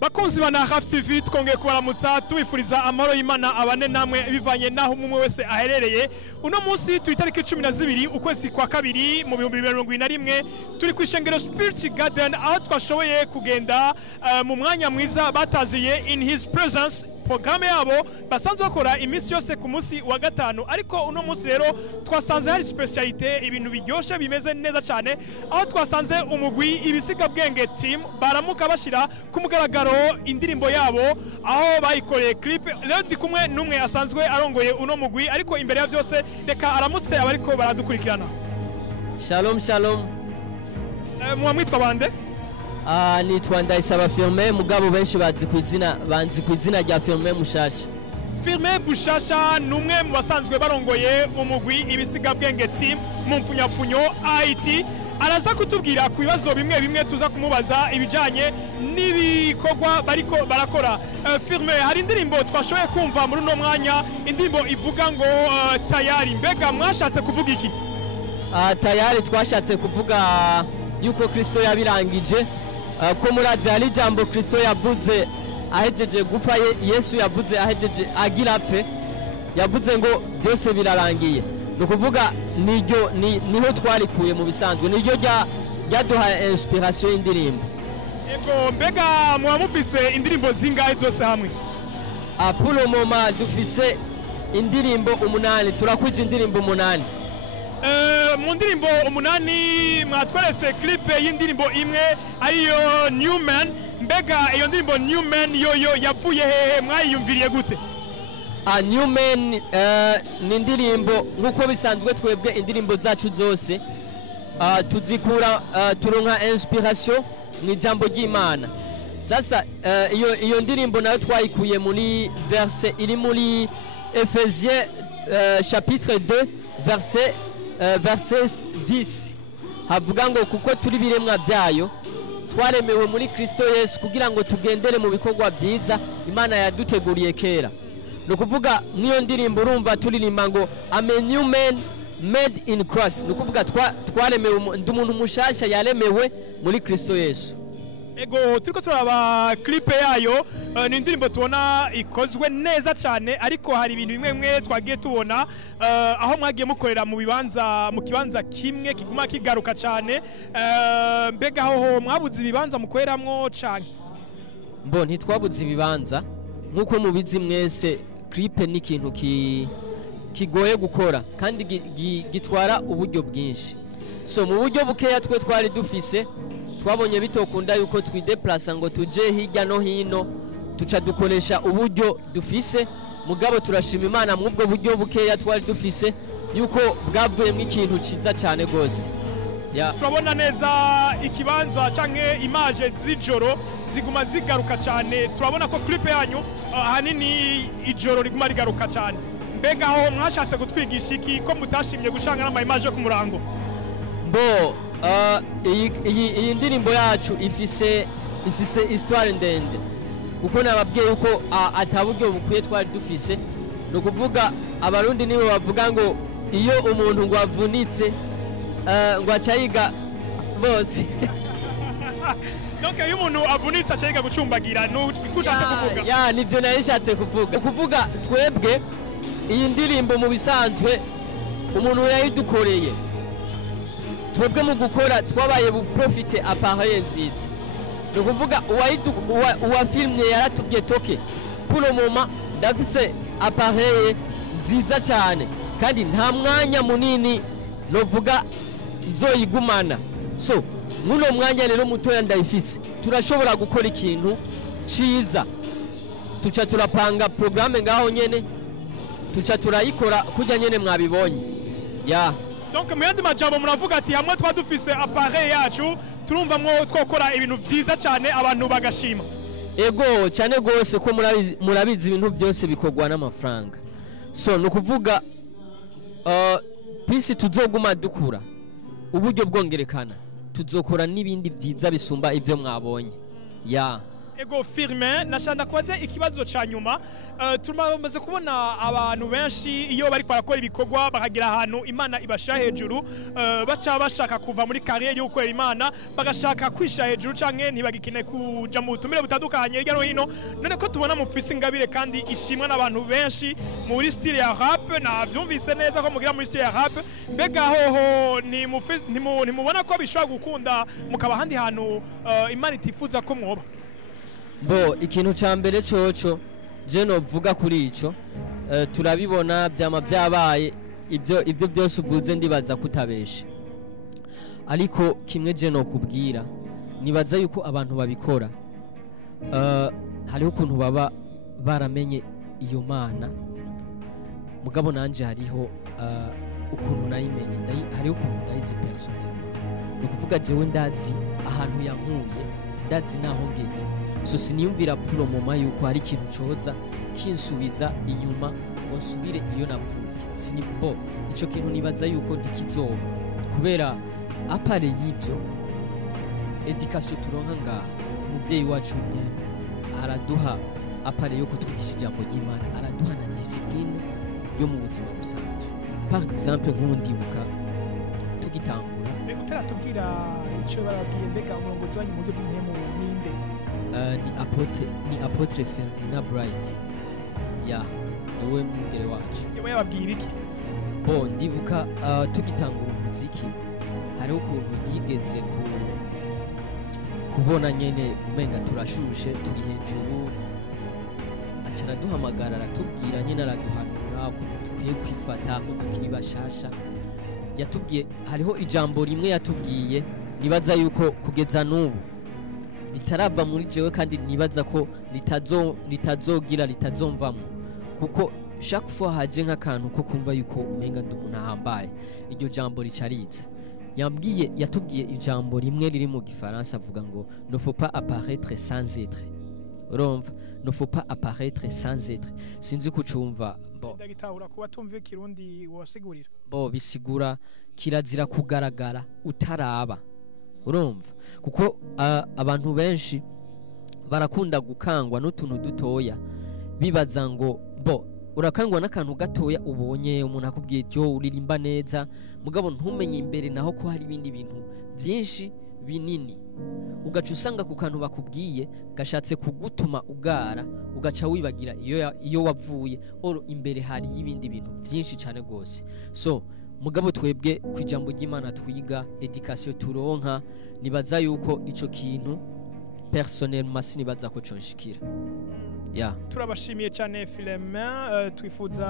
Bakunzi bana Raf TV twongeye kubaramutsa tubifuriza amahoro y'Imana abane namwe bivanye naho umwe wese aherereye. Uno munsi tuitariki 12 ukwezi kwa kabiri mu 2021 turi ku ishengero Spirit Garden aho twashoboye kugenda mu mwanya mwiza bataziye in his presence. Programme yabo basanzwe bakora iminsi yose ku munsi wa gatanu, ariko uno munsi rero twasanze hari specialité ibintu biryoshe bimeze neza cyane, aho twasanze umugwi ibisiga bwenge team baramuka bashira ku mugaragaro indirimbo yabo aho bayikoreye clip. Rero ndi kumwe numwe asanzwe arongoye uno mugwi, ariko imbere ya byose reka aramutse abariko baradukurikirana. Shalom shalom. Mwamwitwa bande? Nitwa Ndayisaba Firme, mugabo benshi banzi ku izina rya Firme Mushasha. Firme Bushasha numwe mu basanzwe barongoye umugwi ibisiga bwenge team mu mfunyapfunyo IT. Araza kutubwira ku bibazo bimwe bimwe tuza kumubaza ibijanye n'ibikorwa bariko barakora. Firme, hari indirimbo twashoboye kumva muri no mwanya, indirimbo ivuga ngo tayari. Mbega mwashatse kuvuga iki? Tayari twashatse kuvuga yuko Kristo yabirangije, ko murazi hari jambo Kristo yavuze ahejeje gupfa, Yesu yavuze ahejeje agira apfe, yavuze ngo byose birarangiye. No kuvuga niho twarikuye mu bisanzwe, niryo ryaduha inspiration y'indirimbo. Yego, mbega mwamufise indirimbo zingahe zose hamwe? Pour le moment dufise indirimbo 8, turakwije indirimbo 8. Mu ndirimbo 8 mwatwerese clip y'indirimbo imwe ariyo New Man. Mbega iyo ndirimbo New Man yoyo yapfuye hehe, mwayiyumviriye gute? New Man ni indirimbo nkuko bisanzwe twebwe indirimbo zacu zose tuzikura turonka inspiration mu ijambo ry'Imana. Sasa iyo ndirimbo nayo twayikuye muri verset iri muri Ephésiens chapitre 2 verset 10, havuga ngo kuko turi biremwa byayo twaremewe muri Kristo Yesu kugira ngo tugendere mu bikorwa byiza Imana yaduteguriye kera. No kuvuga mwiyo ndirimbo urumva turirimba ngo I'm a new man made in Christ. No kuvuga twaremewe, ndi umuntu mushasha yaremewe muri Kristo Yesu. Ego, turiko turaba clip yayo, ni indirimbo tubona ikozwe neza cyane, ariko hari ibintu bimwe bimwe twagiye tubona aho mwagiye mukorera mu kibanza kimwe kiguma kigaruka cyane. Mbega aho mwabuze ibibanza mukoreramwo cyane? Mbo ntitwabuze ibibanza, nkuko mubizi mwese clip ni ikintu kigoye gukora kandi gitwara uburyo bwinshi. So mu buryo bukeya twe twari dufise, twabonye bitokunda yuko twideplace ngo tuje hirya no hino, tuca dukoresha uburyo dufise. Mugabo turashima Imana mu bwo buryo bukeya twari dufise yuko bwavuyemo ikintu ciza cyane gose. Turabona neza ikibanza canke image z'ijoro ziguma zigaruka cyane. Turabona ko clip yanyu hanini ijoro riguma rigaruka cyane. Mbega aho mwashatse gutwigisha iki ko mutashimye gushanga n'ama image yo ku murango? Bo iyi ndirimbo yacu ifise histoire ndende, kuko nababwiye yuko ataburyo bukwiye twari dufise. No kuvuga abarundi nibo bavuga ngo iyo umuntu ngo avunitse ngo acayiga bose. Donc iyo umuntu avunitse acayiga gucumbagira, no kushatse kuvuga nivyo narishatse kuvuga twebwe iyi ndirimbo mu bisanzwe umuntu yayidukoreye, twebwe mu gukora twabaye buprofite appareil nziza. No kuvuga uwa filmye yaratubwiye toke pour le moment ndafise appareil nziza cyane kandi nta mwanya munini novuga nzoyigumana. So muno mwanya rero mutoya ndayifise, turashobora gukora ikintu ciza, tuca turapanga programme ngaho nyene, tuca turayikora kujya nyene mwabibonye. Donc mu yandi majambo muravuga ati hamwe twadufise appareil yacu turumva mwo twokora ibintu vyiza cyane abantu bagashima. Ego cyane gose ko murabizi ibintu byose bikorwa n'amafaranga. So no kuvuga pisi tuzoguma dukura uburyo bwongerekana, tuzokora n'ibindi vyiza bisumba ivyo mwabonye. ego firme nashanda kubaze ikibazo ca nyuma tumaze kubona abantu benshi iyo bari barakora ibikorwa bakagira ahantu Imana ibasha hejuru baca bashaka kuva muri carrière yo gukorera Imana bagashaka kwisha hejuru canke ntibagikine kuja mu butumire butandukanye hirya no hino none ko tubona mu fisi ingabire kandi ishimwa n'abantu benshi muri style ya rap navyumvise neza ko mugira muri style ya rap mbega hoho nimubona ko bishobora gukunda mukaba handi hantu Imana itifuza ko mwoba bo ikintu ca mbere coco je novuga kuri ico turabibona vyama vyabaye ivyo byose uvuze ndibaza kutabesha ariko kimwe je no kubwira nibaza yuko abantu babikora hariho ukuntu baba baramenye iyo mana mugabo nanje hariho ukuntu nayimenye hariho ukuntu ndayizi personnel no kuvuga jewe ndazi ahantu yankuye ndazi naho ngeze so siniyumvira puro moma yuko hari ikintu coza kinsubiza inyuma ngo nsubire iyo navuye sinibo ico kintu nibaza yuko ntikizoba kubera apare y'ivyo education turonka ngaha umuvyeyi wacu araduha apare yo kutwigisha ijambo ry'Imana araduha na discipline yo mu buzima busanzwe par exemple nk'undibuka tugitangura utaratubwira ico barabwiye mbega umurongozi wanyu mu buryo bw'impemu ninde ni apotre Ferdinand Bright ya niwe mwungere wacu yewe yababwiye iki bo ndibuka tugitangura umuziki hariho ukuntu yigeze kubona nyene umenga turashushe turi hejuru acara duhamagara aratubwira nyene araduhanura ko dukwiye kwifata ko tukiri bashasha yatubwiye hariho ijambo rimwe yatubwiye nibaza yuko kugeza n'ubu ritarava muri jewe kandi nibaza ko litazomvamo kuko chaque fois haje nk'akantu ko kumva yuko umenga ndumuntu ahambaye iryo jambo ricaritse yatubwiye ijambo rimwe riri mu gifaransa avuga ngo ne faut pas apparaître sans être urumva ne faut pas apparaître sans être sinzi kucumva bo ndagitahura kuba tumve kirundi wasigurira bo bisigura kirazira kugaragara utaraba urumva kuko abantu benshi barakunda gukangwa n'utuntu dutoya bibaza ngo bo urakangwa n'akantu gatoya ubonye umuntu akubwiye cyo uririmba neza mugabo ntumenye imbere naho ko hari ibindi bintu byinshi binini ugaca usanga ku kantu bakubwiye gashatse kugutuma ugara ugaca wibagira iyo wavuye oro imbere hari ibindi bintu byinshi cyane gose so mugabo twebwe ku ijambo ry'Imana twiga education turonka nibaza yuko ico kintu personnellement sinibaza ko conshikira ya turabashimiye cyane Filemin twifuza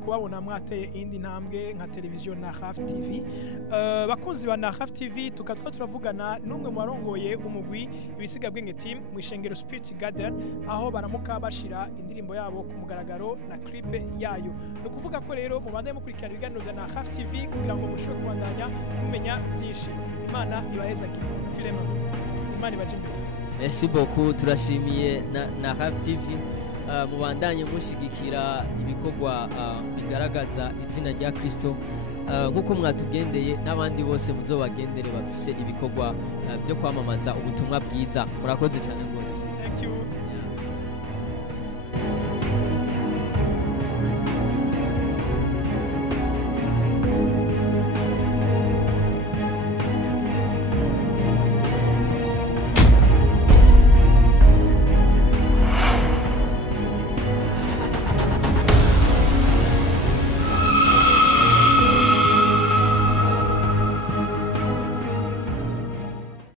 kubabona mwateye indi ntambwe nka televiziyo na Raf TV bakunzi ba na Raf TV tukatwa turavugana numwe mu barongoye umugwi ibisiga bwenge team mu ishengero Spirit Garden aho baramuka bashira indirimbo yabo ku mugaragaro na clip yayo no kuvuga ko rero mu bande mukurikirana ibiganiro bya na Raf TV kugira ngo mushobore kubandanya kumenya byinshi Imana ibahezagire Filemin Imana ibajimbe. Merci beaucoup turashimiye na Raf TV mubandanye mushigikira ibikorwa bigaragaza izina rya Kristo nkuko mwatugendeye n'abandi bose muzobagendere bafise ibikorwa byo kwamamaza ubutumwa bwiza murakoze cyane rwose. Thank you.